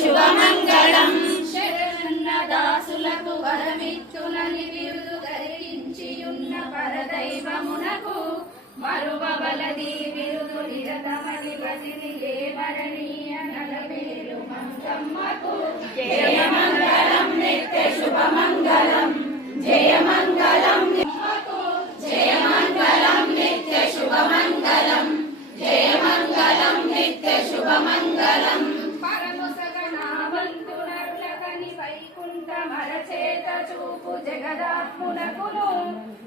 శుభమంగళం శరణన్నదాసులకు వరమిచ్చునని బిరుదు ధరించియున్న పరదైవమునకు మరువవలది బిరుదు నిరతమని వసిని దేవరణీయ నలవేలు మంగమ్మకు జయమంగళం నిత్య శుభమంగళం జయమంగళం జయమంగళం నిత్య శుభమంగళం జయమంగళం నిత్య శుభమంగళం పరముసగణావంతునరులకని వైకుంఠ మరచేత చూపు జగదాత్మునకును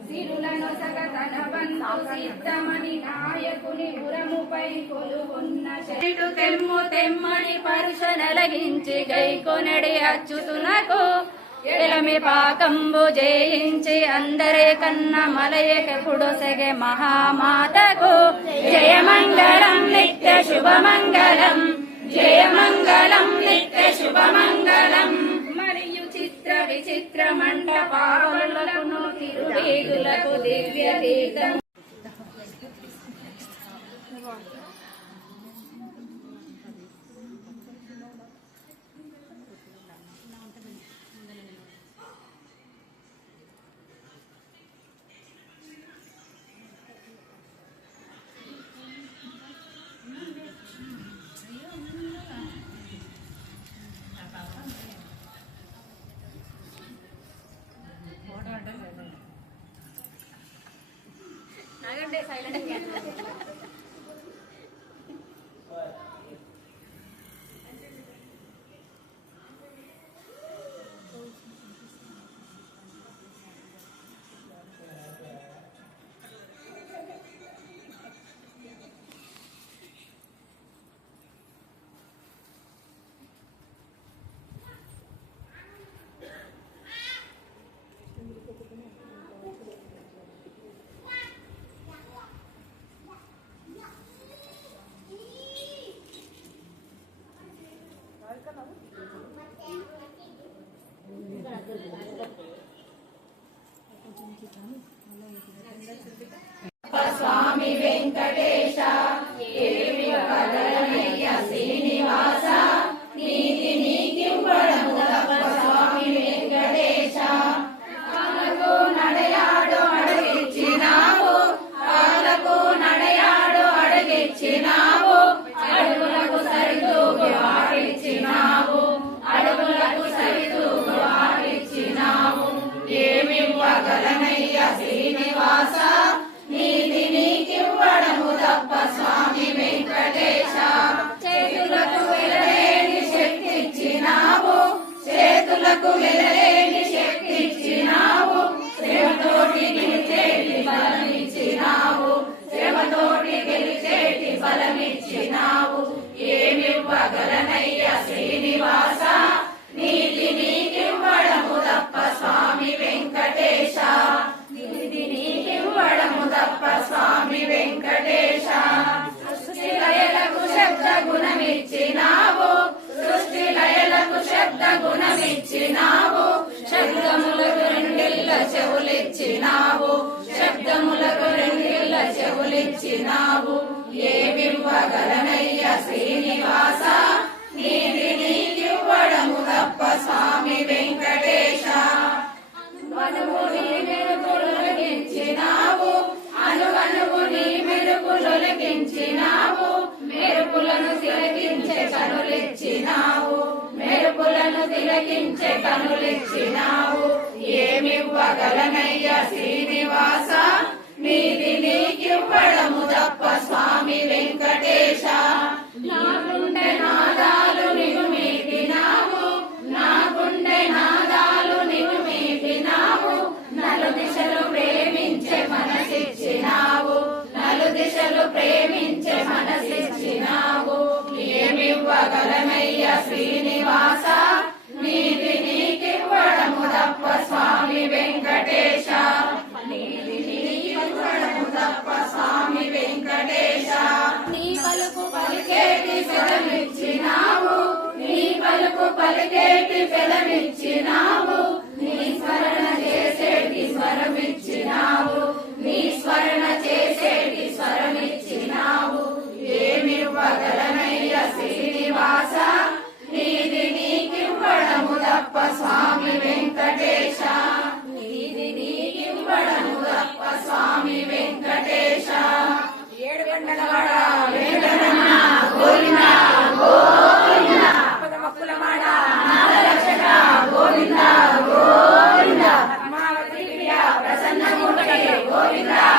సిరులను సగతన బంధు సిద్ధమని నాయకుని పురముపై కొలువున్న చెడు తెమ్ము తెమ్మని పరుష నలగించి గైకొనడి అచ్యుతునకు ఎలమి పాకంబు జయించి అందరే కన్న మలయకెప్పుడు సెగె మహామాతకు జయమంగళం నిత్య శుభమంగళం జయమంగళం నిత్య శుభమంగళం మరియు చిత్ర విచిత్ర మంటపావళకును తిరువీధులకు దివ్య తీర్థం స్వామి వెంకటేశ శ్రీనివాస నీతి నీకివ్వడము స్వామి వెంకటేశ కాలకు నడయాడు అడగిచ్చినావు కాలకు నడయాడు అడగిచ్చినావు అడుగులకు సరితూగు ఆడిచ్చినావు అడుగులకు సరితూగు ఆడిచ్చినావు ఏమివ్వగలనయ్య శ్రీనివాస నీతి నీకివ్వడము తప్ప స్వామి వెంకటేశ చేతులకు వెలలేని శక్తి ఇచ్చినావు చేతులకు వెలలేని శక్తి ఇచ్చినావు శ్రమతోటి గెలిచేటి బలమిచ్చినావు శ్రమతోటి గెలిచేటి బలమిచ్చినావు ఏమివ్వగలనయ్య శ్రీనివాస నీతి నీకివ్వడము తప్ప స్వామి వెంకటేశ నీతి నీకివ్వడము తప్ప స్వామి వెంకటేశ సృష్టి లయలకు శబ్ద గుణమిచ్చినావు సృష్టి లయలకు శబ్ద గుణమిచ్చినావు శబ్దములకు రెండిళ్ళ చెవులిచ్చినావు శబ్దములకు రెండిళ్ళ చెవులిచ్చినావు ఏమివ్వగలనయ్య శ్రీనివాస నీతి నీకివ్వడము తప్ప స్వామి వెంకటేశ అనువనువు నీ మెరుపులొలికించినావు అనువనువు నీ మెరుపులొలికించినావు మెరుపులను తిలకించే కనులిచ్చినావు మెరుపులను తిలకించే కనులిచ్చినావు ఏమివ్వగలనయ్య శ్రీనివాస నీతి నీకివ్వడము తప్ప స్వామి వెంకటేశ నా గుండె నాదాలు నీవు మీటినావు నా గుండె నాదాలు నీవు మీటినావు నలు దిశలు ప్రేమించే మనసిచ్చినావు నలు దిశలు ప్రేమించే మనసిచ్చినావు ఏమివ్వగలనయ్య శ్రీనివాస నీతి నీకివ్వడము తప్ప స్వామి వెంకటేశ నీతి నీకివ్వడము తప్ప స్వామి వెంకటేశ నీ పలుకు పలికేటి ఫలమిచ్చినావు నీ పలుకు పలికేటి ఫలమిచ్చినావు నీ స్మరణ చేసేటి స్వరమిచ్చినావు నీ స్మరణ చేసేటి స్వరమిచ్చినావు ఏమివ్వగలనయ్య శ్రీనివాస నీతి గోవిందా